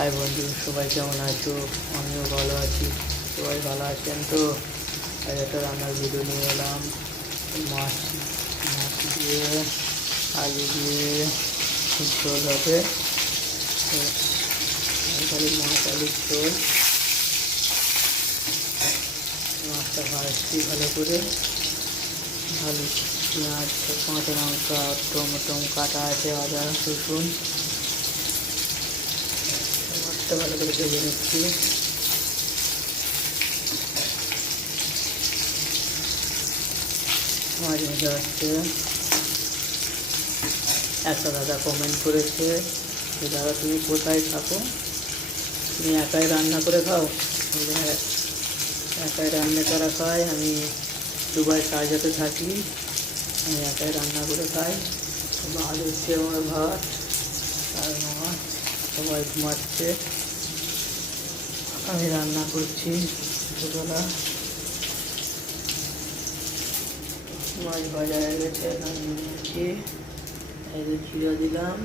হাই বন্ধু, সবাই কেমন আছো? আমিও ভালো আছি। সবাই ভালো আছেন তো? আর একটা রান্নার ভিডিও নিয়ে এলাম। মাছ মাছ দিয়ে আলু দিয়ে ঝোল হবে। খালি মাছ আলুর ঝোল। মাছটা ভাজছি ভালো করে। আলু, পেঁয়াজ, কাঁচা লঙ্কা, টমেটো কাটা আছে, আদা রসুন। মাছটা ভালো করে ভেজে নিচ্ছি। মাছ ভাজা হচ্ছে। একটা দাদা কমেন্ট করেছে যে দাদা তুমি কোথায় থাকো, তুমি একাই রান্না করে খাও? একাই রান্না করা খাই, আমি দুবাই শারজাতে থাকি, আমি একাই রান্না করে খাই। ভাত হচ্ছে আমার, ভাত আর মাছ। সবাই ঘুমাচ্ছে, আমি রান্না করছি দুপুরবেলা। মাছ ভাজা হয়ে গেছে, নামিয়ে নিয়েছি। এই যে জিরা দিলাম,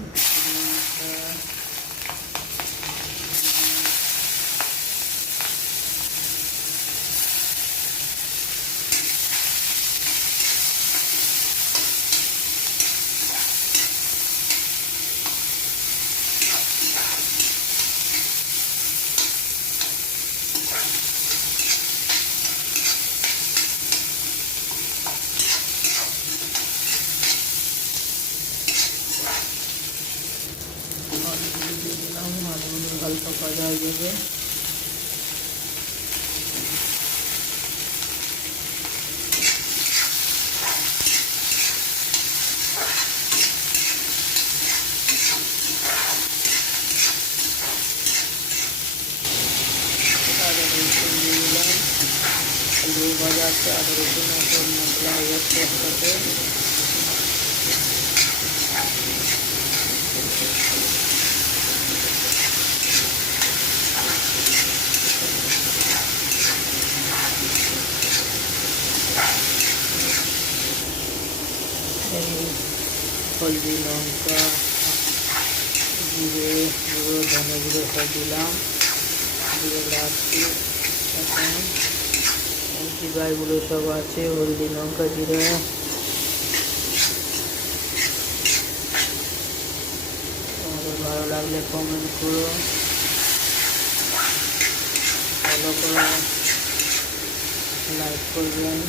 আলুগুলো দিয়ে দিলাম। আলুগুলো হালকা ভাজা হয়ে যাবে। আদা রসুন দিয়ে দিলাম। আলু ভাজা আছে, আদা রসুন সব মশলা হয়ে যাচ্ছে একসাথে। হলদি, লঙ্কা, জিরে গুঁড়ো, ধনে গুঁড়ো সব দিলাম। দিয়ে রাখছি। এখন জিরাগুলো সব আছে, হলদি, লঙ্কা, জিরে। তোমাদের ভালো লাগলে কমেন্ট করো, ফলো করো, লাইক করবেন।